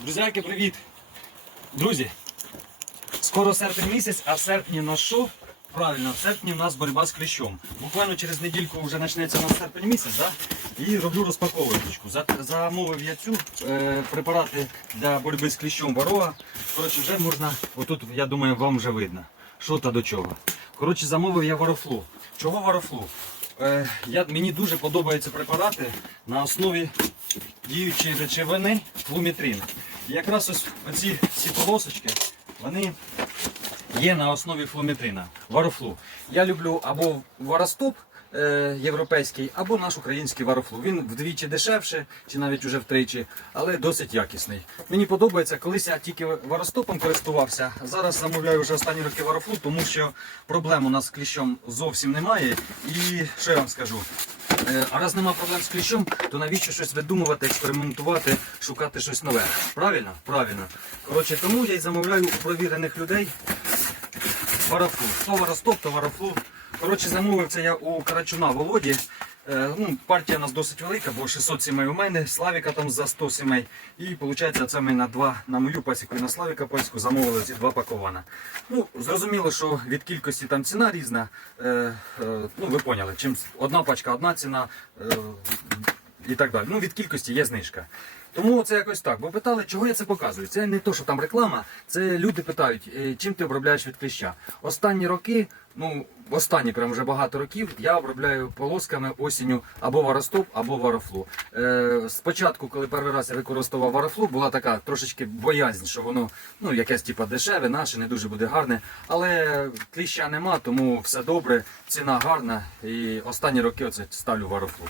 Друзяки, привіт! Друзі, скоро серпень місяць, а в серпні на що? Правильно, в серпні у нас боротьба з кліщом. Буквально через недільку вже почнеться у нас серпень місяць, да? і роблю розпаковочку. Замовив я цю е, препарати для боротьби з кліщом ворога. Коротше, вже можна, отут, я думаю, вам вже видно, що та до чого. Коротше, замовив я варофлу. Чого варофлу? Е, я, мені дуже подобаються препарати на основі діючої речовини флумітрин. Якраз ось оці ці полосочки, вони є на основі флумітрина, варофлу. Я люблю або варостоп е, європейський, або наш український варофлу. Він вдвічі дешевше, чи навіть уже втричі, але досить якісний. Мені подобається, колись я тільки варостопом користувався. Зараз замовляю вже останні роки варофлу, тому що проблем у нас з кліщом зовсім немає. І що я вам скажу? Е, А раз нема проблем з кліщом, то навіщо щось видумувати, експериментувати, шукати щось нове? Правильно? Правильно. Коротше, тому я й замовляю у провірених людей варафлу. То варостоп, то варафлу. Коротше, замовив це я у Карачуна Володі. Е, ну, партія у нас досить велика, бо 600 сімей у мене, Славіка там за 100 сімей. І виходить, це ми на два на мою пасіку і на Славіка пасіку замовили ці два пакована. Ну, зрозуміло, що від кількості там ціна різна. Е, е, ну, ви поняли, чим одна пачка, одна ціна. Е, і так далі. Ну, від кількості є знижка. Тому це якось так. Бо питали, чого я це показую. Це не то, що там реклама, це люди питають, е, чим ти обробляєш від кліща. Останні роки, ну останні прям вже багато років, я обробляю полосками осінню або варостоп, або варофлу. Е, спочатку, коли перший раз я використовував варофлу, була така трошечки боязнь, що воно ну, якесь типа дешеве, наше, не дуже буде гарне. Але кліща нема, тому все добре, ціна гарна. І останні роки оце ставлю варофлу.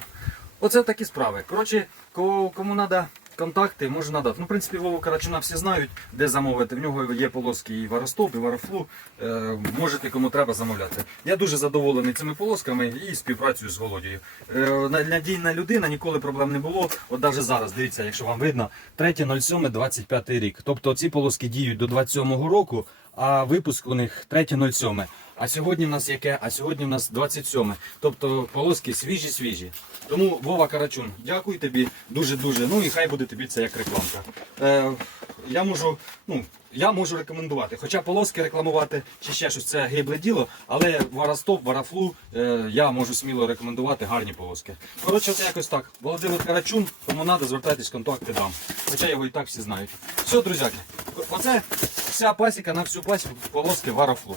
Оце такі справи. Коротше, кому треба контакти, можу надати. Ну, в принципі, Вову Карачуна всі знають, де замовити. В нього є полоски і варостоп, і варофлу. Е, можете кому треба замовляти. Я дуже задоволений цими полосками і співпрацею з Володією. Е, надійна людина, ніколи проблем не було. От навіть зараз, дивіться, якщо вам видно, 3.07.25 рік. Тобто ці полоски діють до 27-го року, а випуск у них 3.07. А сьогодні в нас яке? А сьогодні в нас 27. Тобто полоски свіжі-свіжі. Тому Вова Карачун, дякую тобі дуже-дуже. Ну і хай буде тобі це як рекламка. Е, я можу, ну, я можу рекомендувати. Хоча полоски рекламувати чи ще щось це гибле діло, але варостоп, варафлу е, я можу сміло рекомендувати гарні полоски. Коротше, це якось так. Володимир Карачун, кому треба, звертайтесь, контакти дам. Хоча його і так всі знають. Все, друзяки, оце вся пасіка на всю пасіку полоски варафлу.